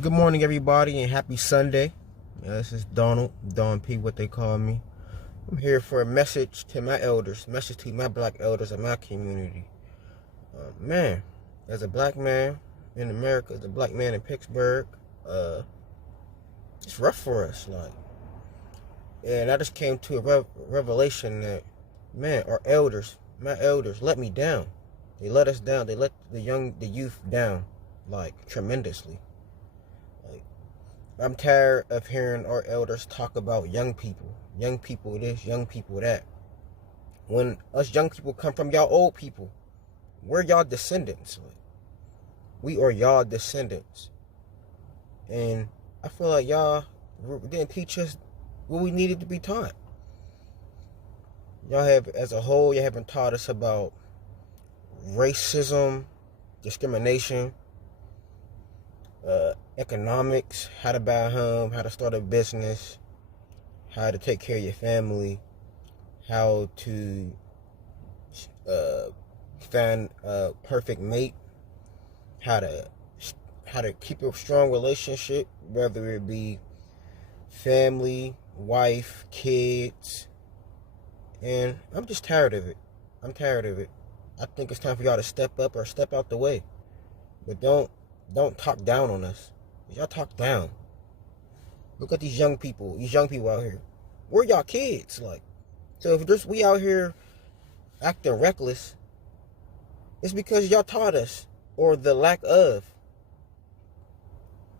Good morning, everybody, and happy Sunday. This is Donald, Don P, what they call me. I'm here for a message to my elders, message to my black elders of my community. Man, as a black man in America, as a black man in Pittsburgh, it's rough for us. And I just came to a revelation that, man, my elders, let me down. They let us down. They let the youth down, tremendously. I'm tired of hearing our elders talk about young people this, young people that. When us young people come from y'all old people, we're y'all descendants. We are y'all descendants. And I feel like y'all didn't teach us what we needed to be taught. Y'all have, as a whole, you haven't taught us about racism, discrimination, economics, how to buy a home, how to start a business, how to take care of your family, how to find a perfect mate, how to keep a strong relationship, whether it be family, wife, kids. And I'm just tired of it. I'm tired of it. I think it's time for y'all to step up or step out the way. But don't talk down on us. Y'all talk down. Look at these young people out here. We're y'all kids. So if we out here acting reckless, it's because y'all taught us, or the lack of.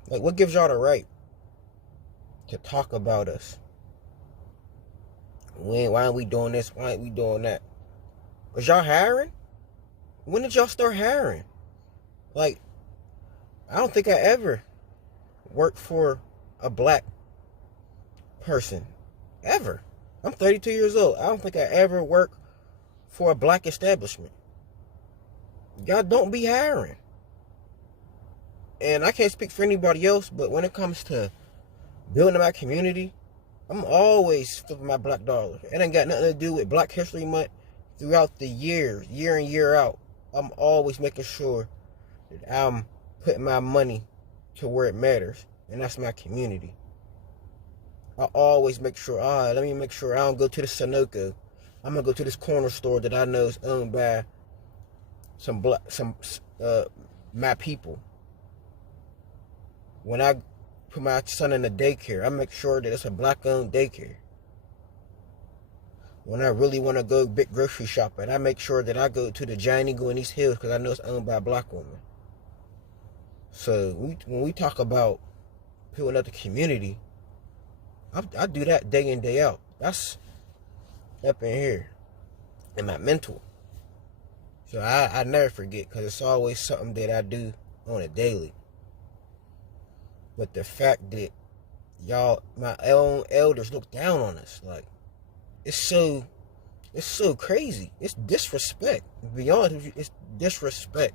What gives y'all the right to talk about us? Why aren't we doing this? Why aren't we doing that? Was y'all hiring? When did y'all start hiring? I don't think I ever worked for a black person. Ever. I'm 32 years old. I don't think I ever worked for a black establishment. Y'all don't be hiring. And I can't speak for anybody else, but when it comes to building my community, I'm always flipping my black dollar. It ain't got nothing to do with Black History Month. Throughout the year in, year out, I'm always making sure that I'm putting my money to where it matters, and that's my community. I always make sure, let me make sure I don't go to the Sunoco. I'm gonna go to this corner store that I know is owned by my people. When I put my son in the daycare, I make sure that it's a black-owned daycare. When I really want to go big grocery shopping, I make sure that I go to the Giant Eagle in East Hills because I know it's owned by a black woman. So when we talk about building up the community, I do that day in, day out. That's up in here in my mental. So I never forget, because it's always something that I do on a daily. But the fact that y'all, my own elders, look down on us, it's so crazy. It's disrespect. Beyond, it's disrespect.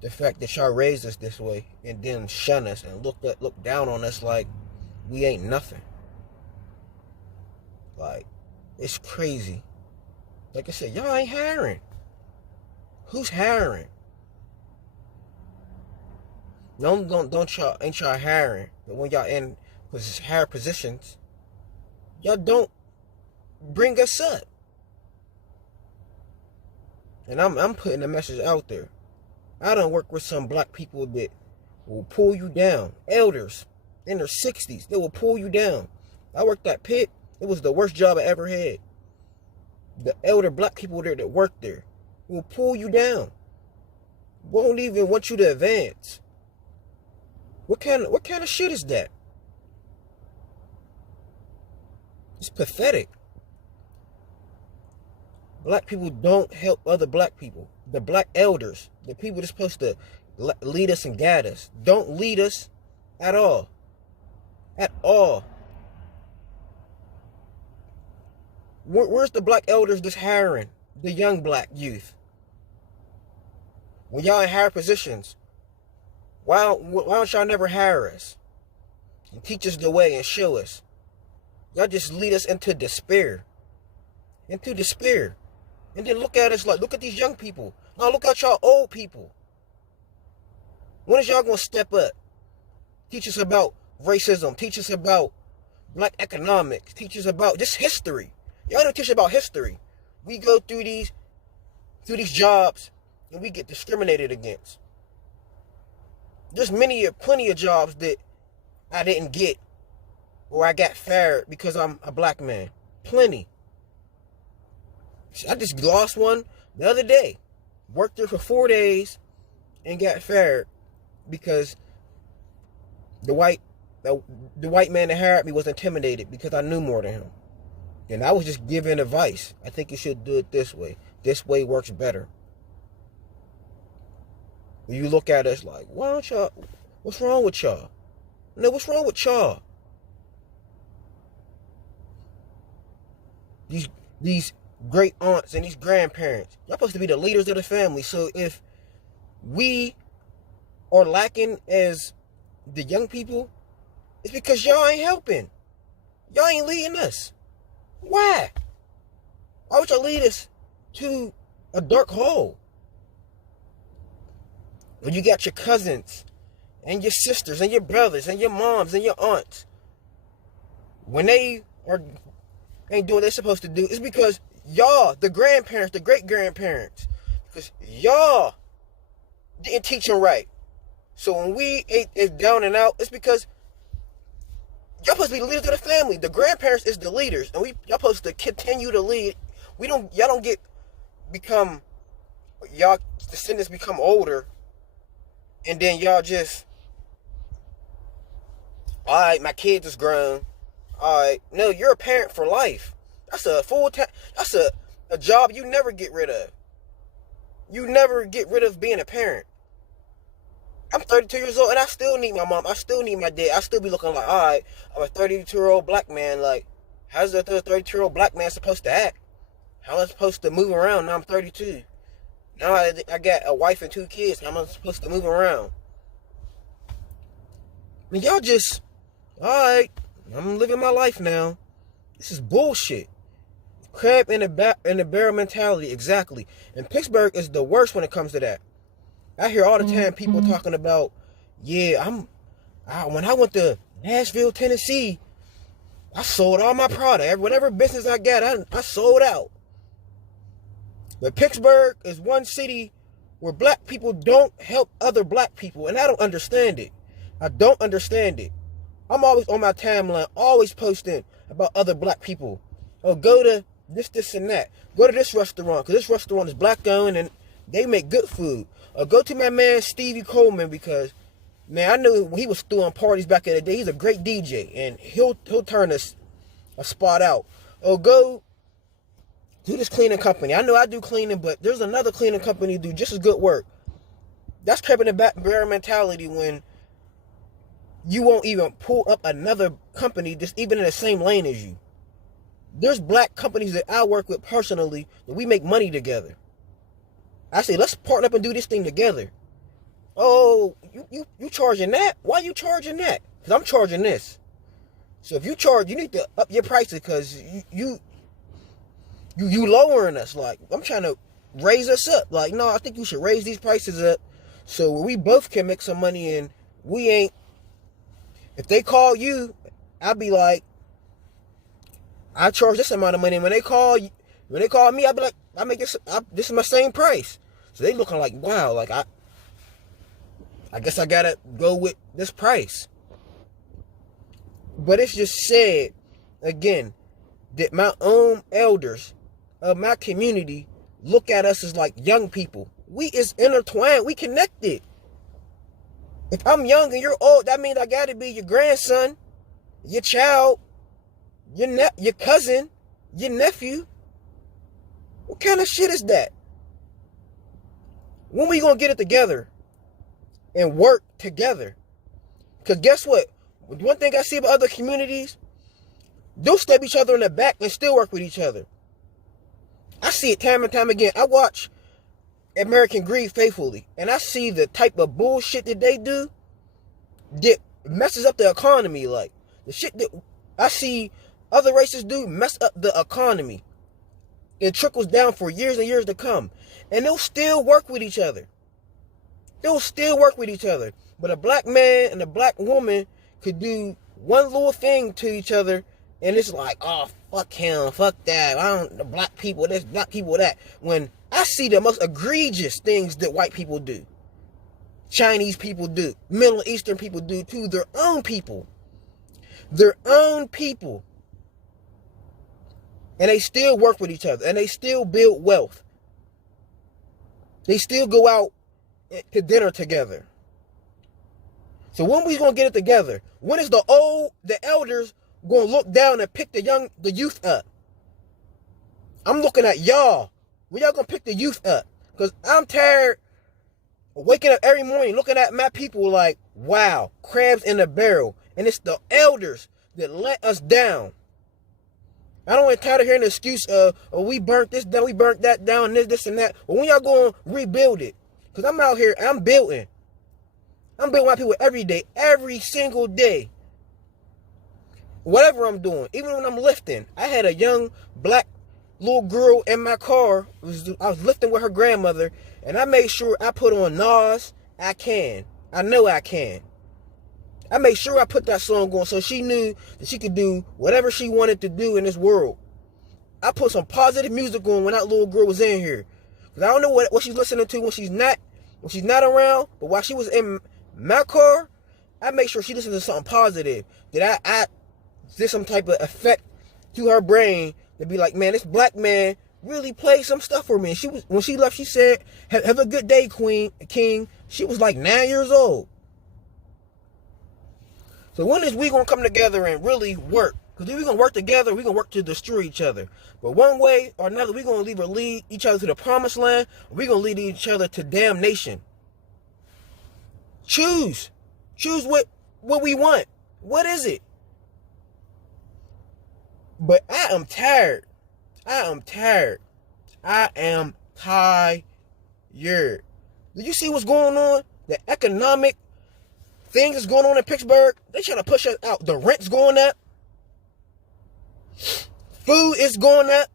The fact that y'all raised us this way and then shun us and look down on us like we ain't nothing. It's crazy. Like I said, y'all ain't hiring. Who's hiring? Don't y'all ain't y'all hiring. But when y'all in higher positions, y'all don't bring us up. And I'm putting a message out there. I don't work with some black people that will pull you down. Elders in their 60s, they will pull you down. I worked at Pitt. It was the worst job I ever had. The elder black people there that work there will pull you down. Won't even want you to advance. What kind of shit is that? It's pathetic. Black people don't help other black people. The black elders, the people that's supposed to lead us and guide us, don't lead us at all. At all. Where's the black elders that's hiring the young black youth? When y'all in higher positions, why don't y'all never hire us and teach us the way and show us? Y'all just lead us into despair. Into despair. And then look at us look at these young people. Now look at y'all old people. When is y'all going to step up? Teach us about racism. Teach us about black economics. Teach us about just history. Y'all don't teach about history. We go through these jobs and we get discriminated against. There's plenty of jobs that I didn't get or I got fired because I'm a black man. Plenty. I just lost one the other day. Worked there for 4 days and got fired because the white man that hired me was intimidated because I knew more than him. And I was just giving advice. I think you should do it this way. This way works better. When you look at us like, why don't y'all, what's wrong with y'all? No, what's wrong with y'all? These great aunts and these grandparents, y'all supposed to be the leaders of the family. So if we are lacking as the young people, it's because y'all ain't helping. Y'all ain't leading us. Why? Why would y'all lead us to a dark hole? When you got your cousins and your sisters and your brothers and your moms and your aunts, when they ain't doing what they're supposed to do, it's because y'all, the grandparents, the great-grandparents, because y'all didn't teach them right. So when we ain't down and out, it's because y'all supposed to be the leaders of the family. The grandparents is the leaders, and y'all supposed to continue to lead. Y'all don't become, y'all descendants become older, and then y'all just, all right, my kids is grown. All right, no, you're a parent for life. That's a full-time, that's a job you never get rid of. You never get rid of being a parent. I'm 32 years old and I still need my mom. I still need my dad. I still be looking like, all right, I'm a 32-year-old black man. Like, how's a 32-year-old black man supposed to act? How am I supposed to move around now I'm 32? Now I got a wife and 2 kids. How am I supposed to move around? I mean, y'all just, all right, I'm living my life now. This is bullshit. Crab in the barrel mentality, exactly. And Pittsburgh is the worst when it comes to that. I hear all the time people talking about, yeah, when I went to Nashville, Tennessee, I sold all my product. Whatever business I got, I sold out. But Pittsburgh is one city where black people don't help other black people, and I don't understand it. I don't understand it. I'm always on my timeline, always posting about other black people. Oh, go to this, and that. Go to this restaurant, because this restaurant is black owned, and they make good food. Or go to my man Stevie Coleman, because, man, I knew when he was throwing parties back in the day. He's a great DJ, and he'll turn a spot out. Or go to this cleaning company. I know I do cleaning, but there's another cleaning company do just as good work. That's crabbing the barrel mentality when you won't even pull up another company that's even in the same lane as you. There's black companies that I work with personally that we make money together. I say, let's partner up and do this thing together. Oh, you charging that? Why you charging that? Because I'm charging this. So if you charge, you need to up your prices because you lowering us. Like, I'm trying to raise us up. Like, no, I think you should raise these prices up so we both can make some money and we ain't. If they call you, I'll be like, I charge this amount of money. And when they call me, I'll be like, this is my same price. So they looking like, wow, like I guess I gotta go with this price. But it's just sad, again, that my own elders of my community look at us as like young people. We is intertwined, we connected. If I'm young and you're old, that means I gotta be your grandson, your child, your cousin, your nephew. What kind of shit is that? When we gonna get it together and work together? Because guess what? One thing I see about other communities, they'll stab each other in the back and still work with each other. I see it time and time again. I watch American Greed faithfully, and I see the type of bullshit that they do that messes up the economy. Like, the shit that I see other races do mess up the economy. It trickles down for years and years to come. And they'll still work with each other. They'll still work with each other. But a black man and a black woman could do one little thing to each other, and it's like, oh, fuck him, fuck that. I don't, the black people this, black people that. When I see the most egregious things that white people do, Chinese people do, Middle Eastern people do to their own people. Their own people. And they still work with each other. And they still build wealth. They still go out to dinner together. So when we gonna get it together? When is the elders gonna look down and pick the youth up? I'm looking at y'all. When y'all gonna pick the youth up? Because I'm tired of waking up every morning looking at my people like, wow, crabs in a barrel. And it's the elders that let us down. I don't want to tired of hearing the excuse of, oh, we burnt this down, we burnt that down, this and that. But when y'all going to rebuild it? Because I'm out here, I'm building. I'm building my people every day, every single day. Whatever I'm doing, even when I'm lifting. I had a young black little girl in my car. I was lifting with her grandmother, and I made sure I put on Nas, I Can. I know I can. I made sure I put that song on so she knew that she could do whatever she wanted to do in this world. I put some positive music on when that little girl was in here. Because I don't know what she's listening to when she's not around. But while she was in my car, I made sure she listened to something positive. That I did some type of effect to her brain to be like, man, this black man really played some stuff for me. And when she left, she said, have a good day, King. She was like 9 years old. So when is we going to come together and really work? Because if we're going to work together, we're going to work to destroy each other. But one way or another, we're going to either lead each other to the promised land, or we're going to lead each other to damnation. Choose. Choose what we want. What is it? But I am tired. I am tired. I am tired. Did you see what's going on? The economic things is going on in Pittsburgh. They trying to push us out. The rent's going up. Food is going up.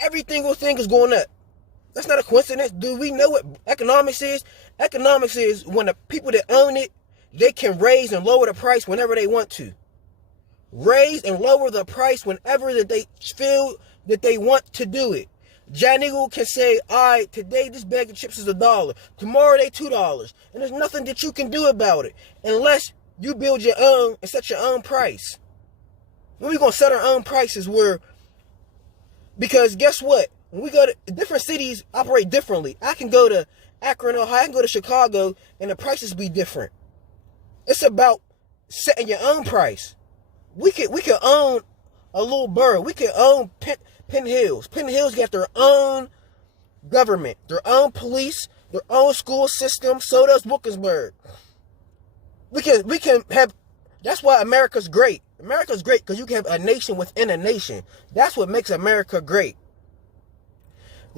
Every single thing is going up. That's not a coincidence. Do we know what economics is? Economics is when the people that own it, they can raise and lower the price whenever they want to. Raise and lower the price whenever that they feel that they want to do it. John Eagle can say, all right, today this bag of chips is $1. Tomorrow they $2. And there's nothing that you can do about it unless you build your own and set your own price. We're going to set our own prices because guess what? When we go to different cities, operate differently. I can go to Akron, Ohio, I can go to Chicago, and the prices be different. It's about setting your own price. We could own a little borough. We could own Penn Hills. Penn Hills got their own government, their own police, their own school system. So does Wilkinsburg. We can have. That's why America's great. America's great because you can have a nation within a nation. That's what makes America great.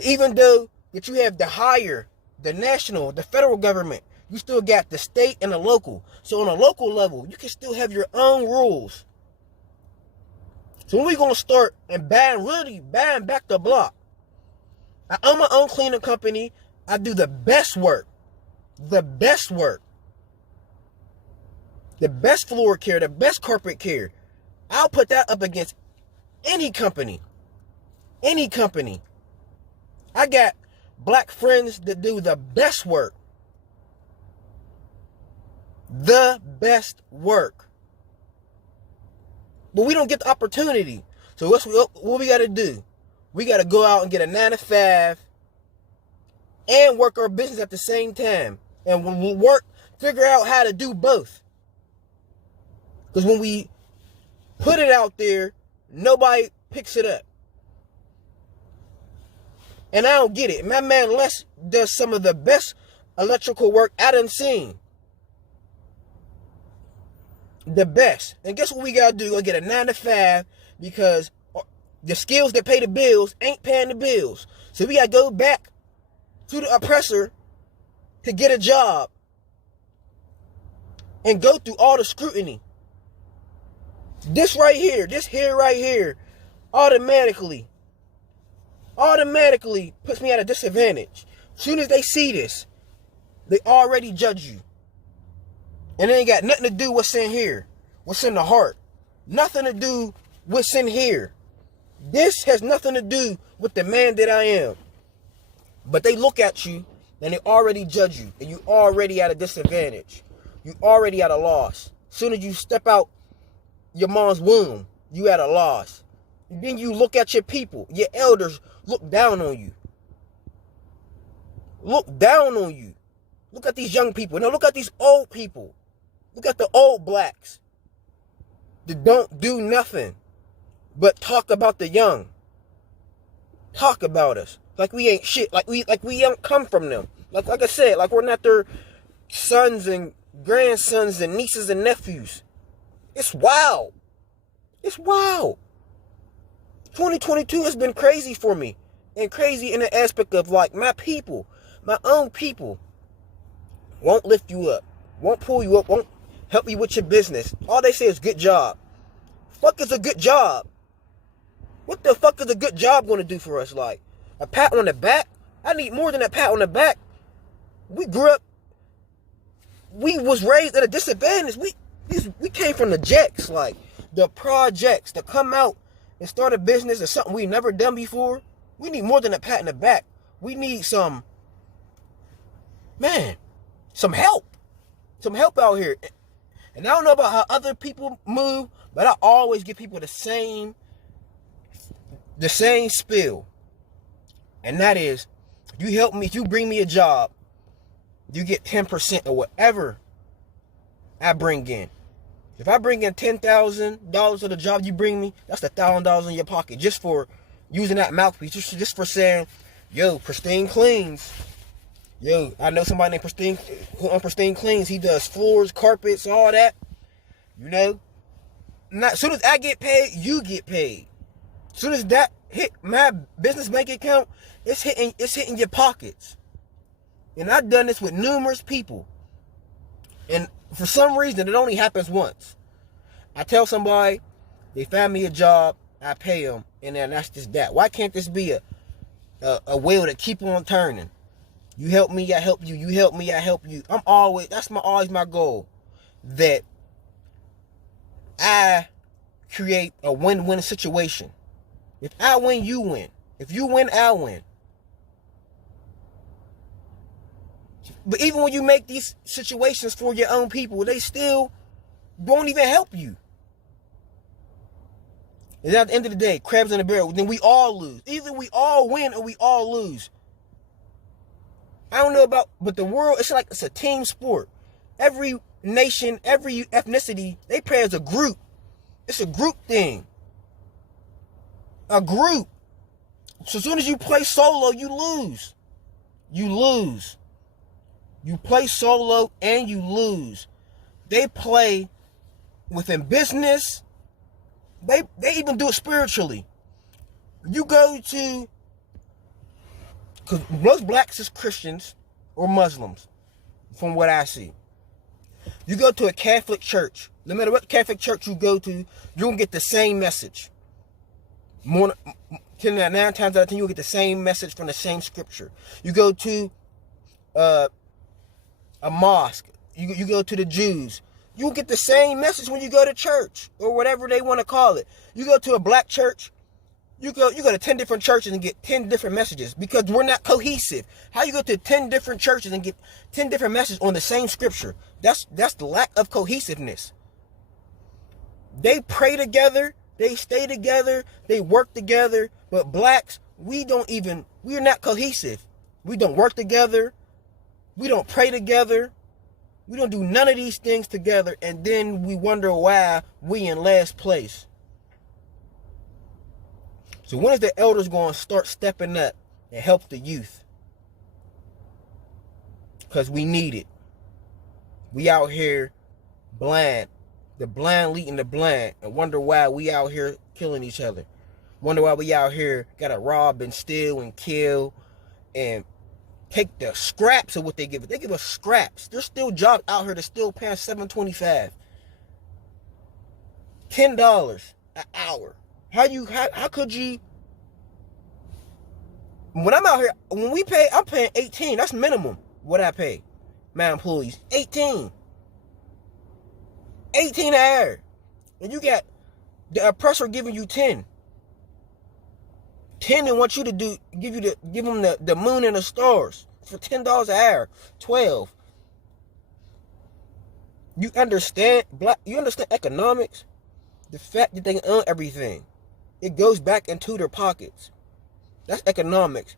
Even though that you have the national, the federal government, you still got the state and the local. So on a local level, you can still have your own rules. So when we going to start and buying back the block? I own my own cleaning company. I do the best work. The best work. The best floor care, the best carpet care. I'll put that up against any company. Any company. I got black friends that do the best work. The best work. But we don't get the opportunity. So what we got to do? We got to go out and get a 9 to 5 and work our business at the same time. And when we work, figure out how to do both. Because when we put it out there, nobody picks it up. And I don't get it. My man Les does some of the best electrical work I done seen. The best. And guess what we got to do? Go get a 9 to 5 because the skills that pay the bills ain't paying the bills. So we got to go back to the oppressor to get a job and go through all the scrutiny. This right here, automatically puts me at a disadvantage. As soon as they see this, they already judge you. And it ain't got nothing to do with what's in here. What's in the heart. Nothing to do with what's in here. This has nothing to do with the man that I am. But they look at you and they already judge you. And you already at a disadvantage. You already at a loss. As soon as you step out your mom's womb, you at a loss. And then you look at your people. Your elders look down on you. Look down on you. Look at these young people. Now look at these old people. Look at the old blacks that don't do nothing but talk about the young. Talk about us like we ain't shit. Like we don't come from them. Like I said, like we're not their sons and grandsons and nieces and nephews. It's wild. It's wild. 2022 has been crazy for me, and crazy in the aspect of like my people, my own people, won't lift you up, won't pull you up, won't help you with your business. All they say is good job. Fuck is a good job? What the fuck is a good job going to do for us? Like a pat on the back? I need more than a pat on the back. We grew up. We was raised at a disadvantage. We came from the jacks, like the projects, to come out and start a business is something we never done before. We need more than a pat in the back. We need some help. Some help out here. And I don't know about how other people move, but I always give people the same spiel. And that is, you help me, if you bring me a job, you get 10% of whatever I bring in. If I bring in $10,000 of the job you bring me, that's $1,000 in your pocket just for using that mouthpiece, just for saying, yo, Pristine Cleans. Yo, I know somebody named Pristine, who on Pristine Cleans. He does floors, carpets, all that. You know? As soon as I get paid, you get paid. As soon as that hit my business bank account, it's hitting your pockets. And I've done this with numerous people. And for some reason, it only happens once. I tell somebody, they find me a job, I pay them, and then that's just that. Why can't this be a wheel that keep on turning? You help me, I help you. You help me, I help you. That's always my goal. That I create a win-win situation. If I win, you win. If you win, I win. But even when you make these situations for your own people, they still won't even help you. And at the end of the day, crabs in a barrel, then we all lose. Either we all win or we all lose. I don't know but the world, it's a team sport. Every nation, every ethnicity, they play as a group. It's a group thing. A group. So as soon as you play solo, you lose. You lose. You play solo and you lose. They play within business. They even do it spiritually. You go to, because most blacks is Christians or Muslims, from what I see. You go to a Catholic church. No matter what Catholic church you go to, you're going to get the same message. 9 times out of 10, you'll get the same message from the same scripture. You go to a mosque. You go to the Jews. You'll get the same message when you go to church, or whatever they want to call it. You go to a black church, you go to 10 different churches and get 10 different messages, because we're not cohesive. How you go to 10 different churches and get 10 different messages on the same scripture? That's the lack of cohesiveness. They pray together, they stay together, they work together, but blacks, we're not cohesive. We don't work together, we don't pray together, we don't do none of these things together, and then we wonder why we in last place. So when is the elders going to start stepping up and help the youth? Because we need it. We out here blind. The blind leading the blind, and wonder why we out here killing each other. Wonder why we out here gotta rob and steal and kill and take the scraps of what they give us. They give us scraps. There's still jobs out here that still paying $7.25. $10 an hour. How could you? When I'm out here, when we pay, I'm paying $18. That's minimum what I pay my employees. $18. 18 an hour. And you got the oppressor giving you 10. 10 and want you to give them the moon and the stars for $10 an hour. 12. You understand economics? The fact that they own everything. It goes back into their pockets. That's economics.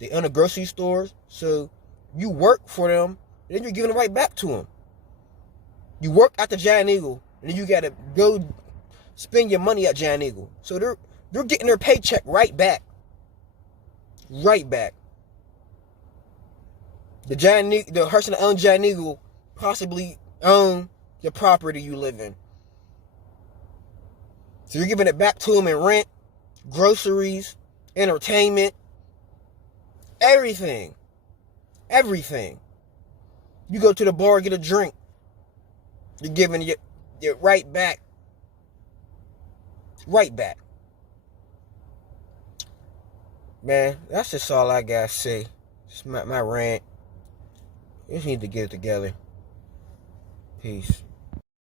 They own the grocery stores, so you work for them, and then you're giving it right back to them. You work at the Giant Eagle, and then you gotta go spend your money at Giant Eagle. So they're getting their paycheck right back. Right back. The person that owns Giant Eagle possibly own the property you live in. So you're giving it back to them in rent, groceries, entertainment, everything. Everything. You go to the bar, get a drink. You're giving it right back. Right back. Man, that's just all I gotta say. It's my rant. You just need to get it together. Peace.